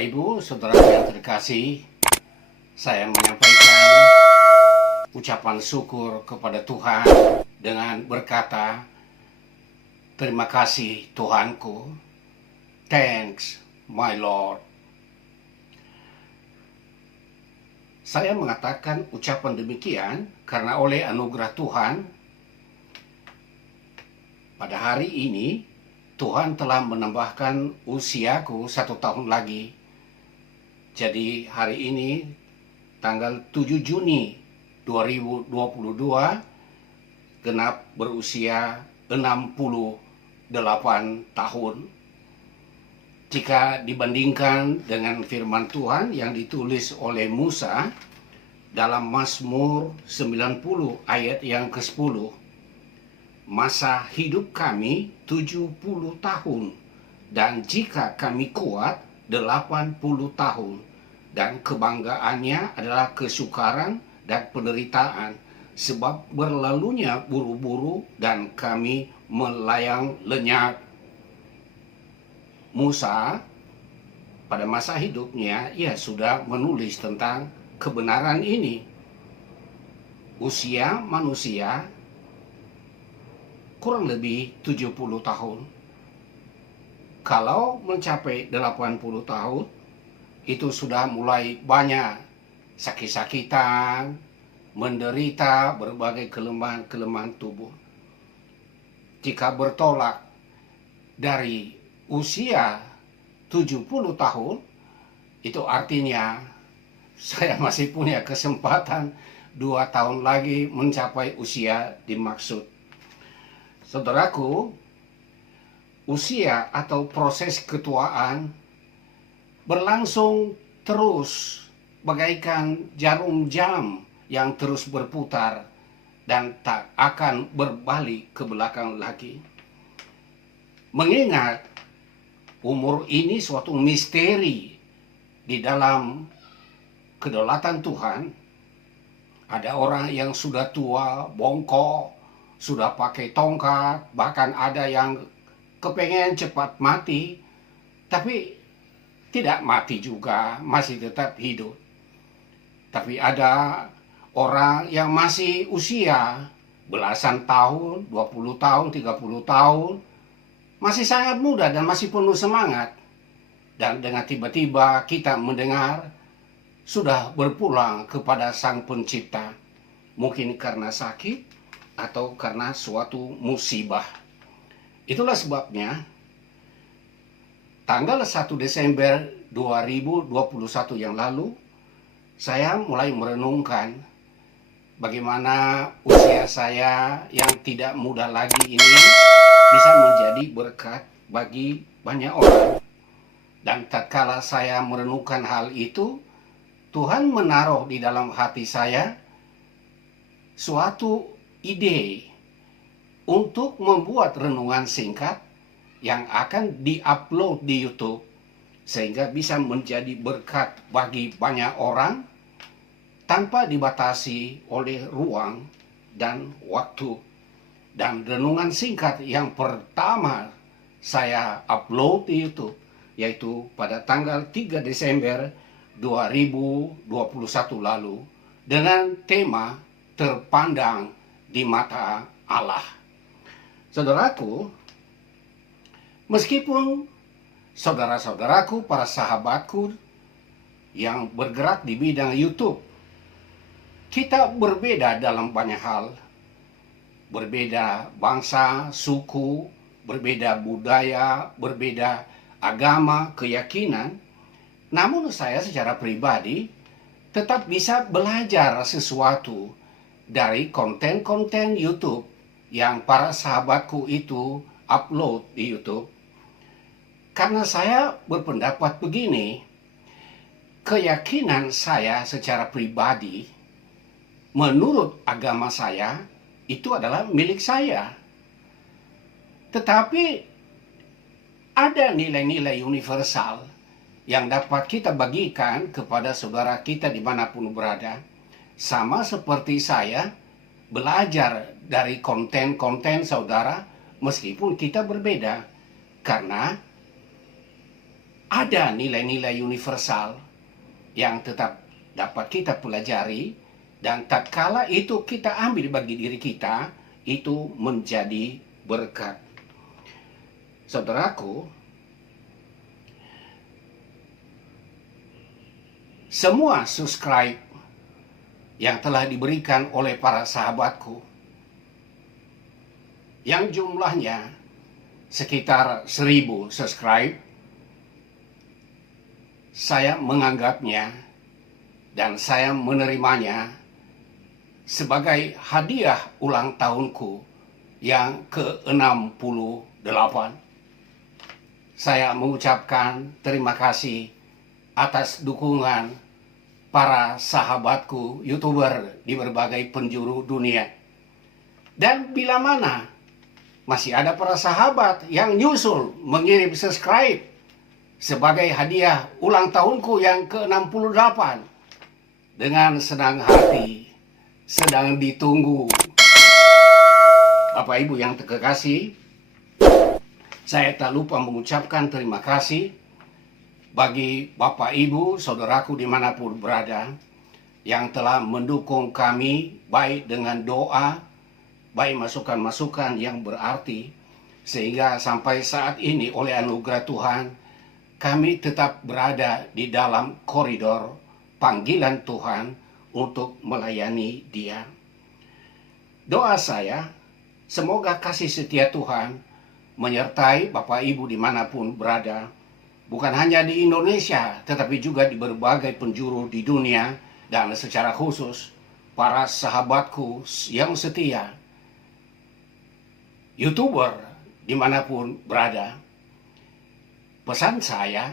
Bapak Ibu, saudara yang terkasih, saya menyampaikan ucapan syukur kepada Tuhan dengan berkata, terima kasih Tuhanku, thanks my Lord. Saya mengatakan ucapan demikian karena oleh anugerah Tuhan, pada hari ini Tuhan telah menambahkan usiaku 1 tahun lagi. Jadi hari ini tanggal 7 Juni 2022 genap berusia 68 tahun. Jika dibandingkan dengan firman Tuhan yang ditulis oleh Musa dalam Mazmur 90 ayat yang ke-10, masa hidup kami 70 tahun, dan jika kami kuat 80 tahun, dan kebanggaannya adalah kesukaran dan penderitaan, sebab berlalunya buru-buru dan kami melayang lenyap. Musa pada masa hidupnya ia sudah menulis tentang kebenaran ini. Usia manusia kurang lebih 70 tahun. Kalau mencapai 80 tahun, itu sudah mulai banyak sakit-sakitan, menderita berbagai kelemahan-kelemahan tubuh. Jika bertolak dari usia 70 tahun, itu artinya saya masih punya kesempatan 2 tahun lagi mencapai usia dimaksud. Saudaraku, usia atau proses ketuaan berlangsung terus bagaikan jarum jam yang terus berputar dan tak akan berbalik ke belakang lagi. Mengingat umur ini suatu misteri di dalam kedaulatan Tuhan, ada orang yang sudah tua, bongkok, sudah pakai tongkat, bahkan ada yang kepengen cepat mati, tapi tidak mati juga, masih tetap hidup. Tapi ada orang yang masih usia belasan tahun, 20 tahun, 30 tahun, masih sangat muda dan masih penuh semangat. Dan dengan tiba-tiba kita mendengar sudah berpulang kepada Sang Pencipta. Mungkin karena sakit atau karena suatu musibah. Itulah sebabnya tanggal 1 Desember 2021 yang lalu, saya mulai merenungkan bagaimana usia saya yang tidak muda lagi ini bisa menjadi berkat bagi banyak orang. Dan tatkala saya merenungkan hal itu, Tuhan menaruh di dalam hati saya suatu ide untuk membuat renungan singkat yang akan diupload di YouTube sehingga bisa menjadi berkat bagi banyak orang tanpa dibatasi oleh ruang dan waktu. Dan renungan singkat yang pertama saya upload di YouTube yaitu pada tanggal 3 Desember 2021 lalu dengan tema terpandang di mata Allah. Saudaraku, meskipun saudara-saudaraku, para sahabatku yang bergerak di bidang YouTube, kita berbeda dalam banyak hal. Berbeda bangsa, suku, berbeda budaya, berbeda agama, keyakinan. Namun saya secara pribadi tetap bisa belajar sesuatu dari konten-konten YouTube yang para sahabatku itu upload di YouTube. Karena saya berpendapat begini, keyakinan saya secara pribadi menurut agama saya itu adalah milik saya. Tetapi ada nilai-nilai universal yang dapat kita bagikan kepada saudara kita dimanapun berada. Sama seperti saya belajar dari konten-konten saudara meskipun kita berbeda. Karena ada nilai-nilai universal yang tetap dapat kita pelajari, dan tatkala itu kita ambil bagi diri kita, itu menjadi berkat. Saudaraku, semua subscribe yang telah diberikan oleh para sahabatku, yang jumlahnya sekitar 1000 subscribe, saya menganggapnya dan saya menerimanya sebagai hadiah ulang tahunku yang ke-68. Saya mengucapkan terima kasih atas dukungan para sahabatku YouTuber di berbagai penjuru dunia. Dan bila mana masih ada para sahabat yang nyusul mengirim subscribe sebagai hadiah ulang tahunku yang ke-68, dengan senang hati sedang ditunggu. Bapak Ibu yang terkasih, saya tak lupa mengucapkan terima kasih bagi Bapak Ibu, saudaraku dimanapun berada, yang telah mendukung kami baik dengan doa, baik masukan-masukan yang berarti, sehingga sampai saat ini oleh anugerah Tuhan, kami tetap berada di dalam koridor panggilan Tuhan untuk melayani Dia. Doa saya, semoga kasih setia Tuhan menyertai Bapak Ibu dimanapun berada, bukan hanya di Indonesia, tetapi juga di berbagai penjuru di dunia, dan secara khusus para sahabatku yang setia, YouTuber dimanapun berada. Pesan saya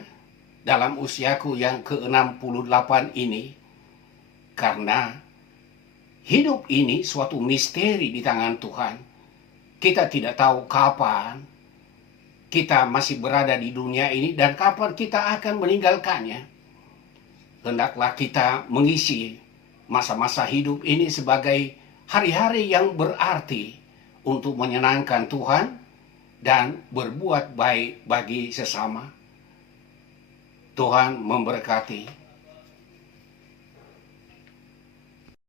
dalam usiaku yang ke-68 ini, karena hidup ini suatu misteri di tangan Tuhan. Kita tidak tahu kapan kita masih berada di dunia ini dan kapan kita akan meninggalkannya. Hendaklah kita mengisi masa-masa hidup ini sebagai hari-hari yang berarti untuk menyenangkan Tuhan dan berbuat baik bagi sesama. Tuhan memberkati.